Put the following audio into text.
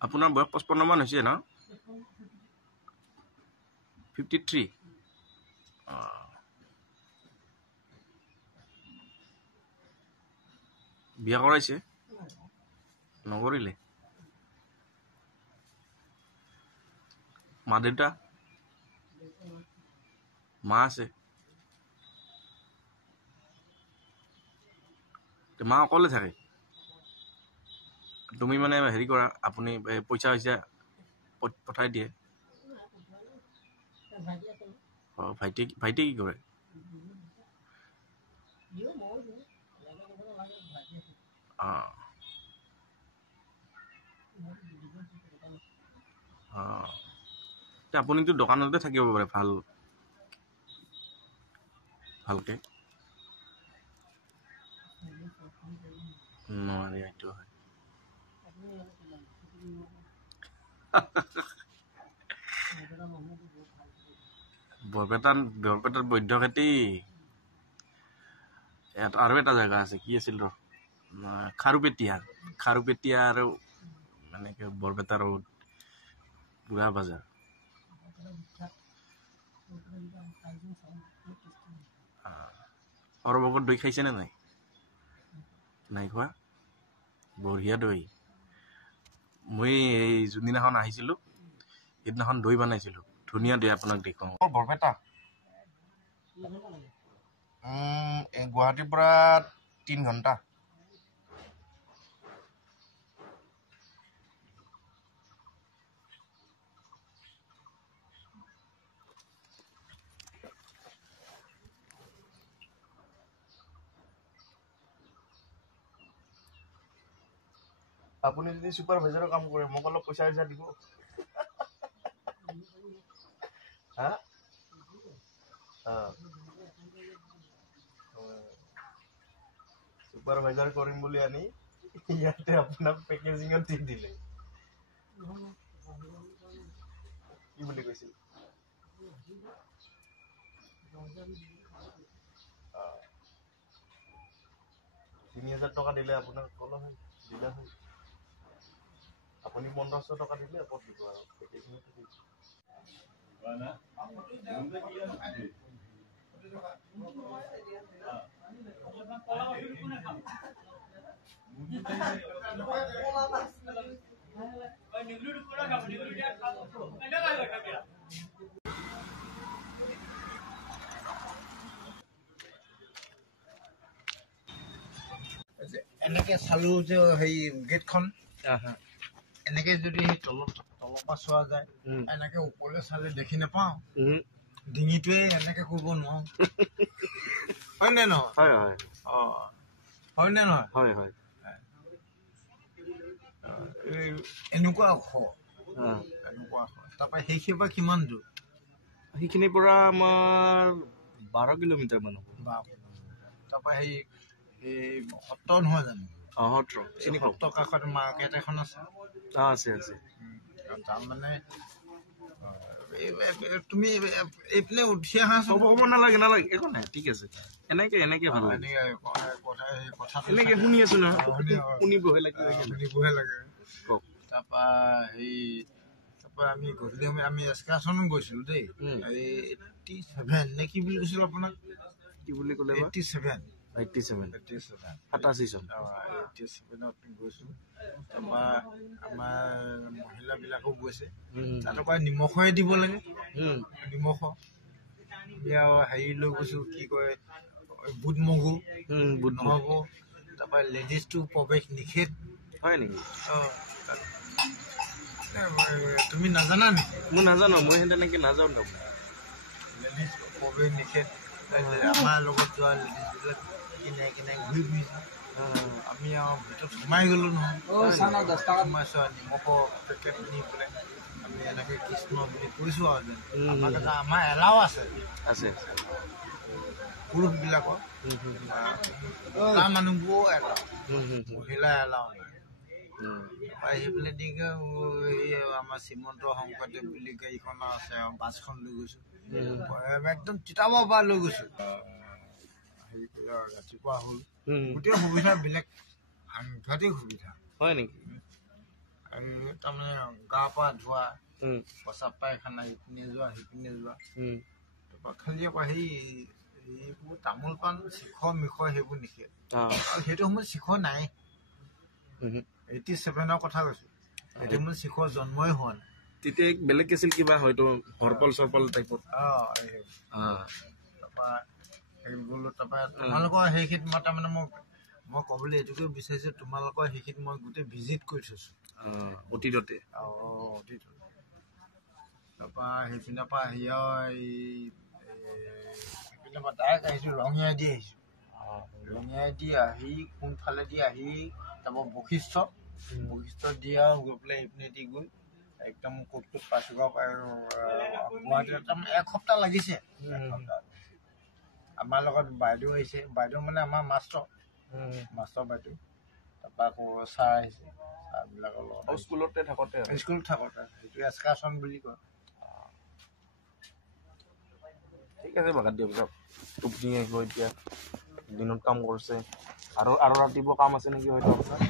আপোনাৰ বয়স 55 মান হৈছে ন? 53। বিয়া কৰাইছে? নকৰিলে? মা দেউতা? মা আছে? মা অকলে থাকে? তুমি মানে হেৰি কৰা, আপুনি পইচা পঠাই দিয়ে? ভাইটি কি কৰে? আপুনিতো দোকানতে থাকিব পাৰে ভালকে। নোৱাৰি, এইটো হয়। বৰপেটাত বৈধ্য খেতি। ইয়াত আৰু এটা জেগা আছে, কি আছিল খাৰুপেটীয়া আৰু এনেকে বৰপেটা ৰোড, বুঢ়া বাজাৰ। সৰবাবত দৈ খাইছেনে নাই? নাই খোৱা? বঢ়িয়া দৈ। মই এই যোনদিনাখন আহিছিলোঁ সেইদিনাখন দৈ বনাইছিলোঁ, ধুনীয়া দৈ, আপোনাক দেখুৱাম। বৰপেটা গুৱাহাটীৰ পৰা 3 ঘণ্টা। আপুনি যদি ছুপাৰভাইজাৰৰ কাম কৰে, মোক অলপ পইচা দিব। হা? ছুপাৰভাইজাৰ কৰিম বুলি আনি ইয়াতে আপোনাক পেকেজিঙত দি দিলে। কি বুলি কৈছিল? 3000 টকা দিলে আপোনাক কলো হয়, দিলে হয়। আপুনি 1500 টকা দিলে ক'ত দিব আৰু পেকেজিঙত দি দিলে। এনেকে চালো যে সেই গেটখন এনেকে যদি সেই তলৰ পৰা চোৱা যায়, এনেকে ওপৰলৈ চালে দেখি নাপাওঁ, ডিঙিটোৱে এনেকে কৰিব নোৱাৰো। হয় নে নহয়? হয় হয়। হয় নে নহয়? হয় হয়। এনেকুৱা ওখ, তাৰপৰা সেইখিনিৰ পৰা কিমান দূৰ? সেইখিনিৰ পৰা আমাৰ 12 কিলোমিটাৰ মান হ'ব। তাৰপৰা সেই সত্ৰ নহয় জানো? সত্ৰ চিনি পাওঁ। সত্ৰৰ কাষত মাৰ্কেট এখন আছে। আছে। তাৰমানে তুমি এইপিনে উঠি আহা। হ'ব নালাগে একো নাই, ঠিক আছে। এনেকে ভাল লাগে। এনেকে শুনি আছো নহয়, শুনিবহে লাগে। কওক। তাৰপৰা আমি গধূলি আমি এক্সকাৰচনো গৈছিলো দেই। 87 নে কি বুলি কৈছিলো আপোনাক? কি বুলি ক'লে? 87 87 চন। 87ত গৈছো। তাৰপৰা আমাৰ মহিলাবিলাকো গৈছে। তাৰপৰা নিমখে দিব লাগে। নিমখ হেৰি লৈ গৈছো, কি কয় বুট মগু নহ'ব। তাৰপৰা লেডিজটো প্ৰৱেশ নিষেধ। হয় নেকি? তুমি নাজানা নেকি? মই নাজানো, মই তেনেকে নাযাওঁ। লেডিজ প্ৰৱেশ নিষেধ। আমাৰ লগত যোৱা লেডিজবিলাক কিনাই ঘূৰি ফুৰিছে। আমি আৰু ভিতৰত সোমাই গ'লো নহয়। সোমাইছো আৰু নিমখৰ পেকেট নি পেলাই আমি এনেকে কৃষ্ণ বুলি কৈছো আৰু আমাৰ এলাও আছে পুৰুষবিলাকৰ, তাৰ মানুহবোৰো এলাও, মহিলা এলাও নাই। সেইফালে দিকে আমাৰ শ্ৰীমন্ত শংকৰদেৱ বুলি গাড়ীখন আছে, বাছখন লৈ গৈছো। একদম তিতাবৰ পৰা লৈ গৈছো। হেৰি ৰাতিপুৱা হ'ল, গোটেই সুবিধা বেলেগ, সাংঘাতিক সুবিধা। হয় নেকি? তাৰমানে গা পা ধোৱা প্ৰস্ৰাৱ পায়খানা ইপিনে যোৱা তাৰপৰা খালি আকৌ এইবোৰ তামোল পাণ শিখৰ মিখৰ সেইবোৰ নিষেধ আৰু সেইটো সময়ত শিখৰ নাই 87ৰ কথা কৈছো সেইটো সময়ত শিখৰ জন্মই হোৱা নাই তেতিয়া বেলেগ আছিল কিবা হয়তো হৰপল চৰপল টাইপত তাৰপৰা হেৰি গ'লো তাৰপৰা তোমালোকৰ সেইখিনিত মই তাৰমানে মই ক'বলৈ এইটোকে বিচাৰিছোঁ তোমালোকৰ সেইখিনিত মই গোটেই ভিজিট কৰি থৈছোঁ অতীততে তাৰপৰা সেইপিনৰ পৰা আহি আৰু সেইপিনৰ পৰা ডাইৰেক্ট আহিছোঁ ৰঙিয়াই দি আহিছোঁ ৰঙিয়াই দি আহি কোনফালেদি আহি তাৰপৰা বশিষ্ঠ দি আৰু গৈ পেলাই এইপিনেদি গৈ একদম ক'ত পাইছোঁ গুৱাহাটীত একদম এসপ্তাহ লাগিছে আমাৰ লগত বাইদেউ আহিছে বাইদেউ মানে আমাৰ মাষ্টৰ বাইদেউ তাৰপৰা আকৌ ছাৰ আহিছে ছাৰবিলাকৰ লগত স্কুলত থাকোঁতে সেইটো এক্সকাৰ্চন বুলি কয় ঠিক আছে বাগাত দিয়ক যাওক টোপনি আহিব এতিয়া দিনত কাম কৰিছে আৰু ৰাতিপুৱা কাম আছে নেকি হয়তো আপোনাৰ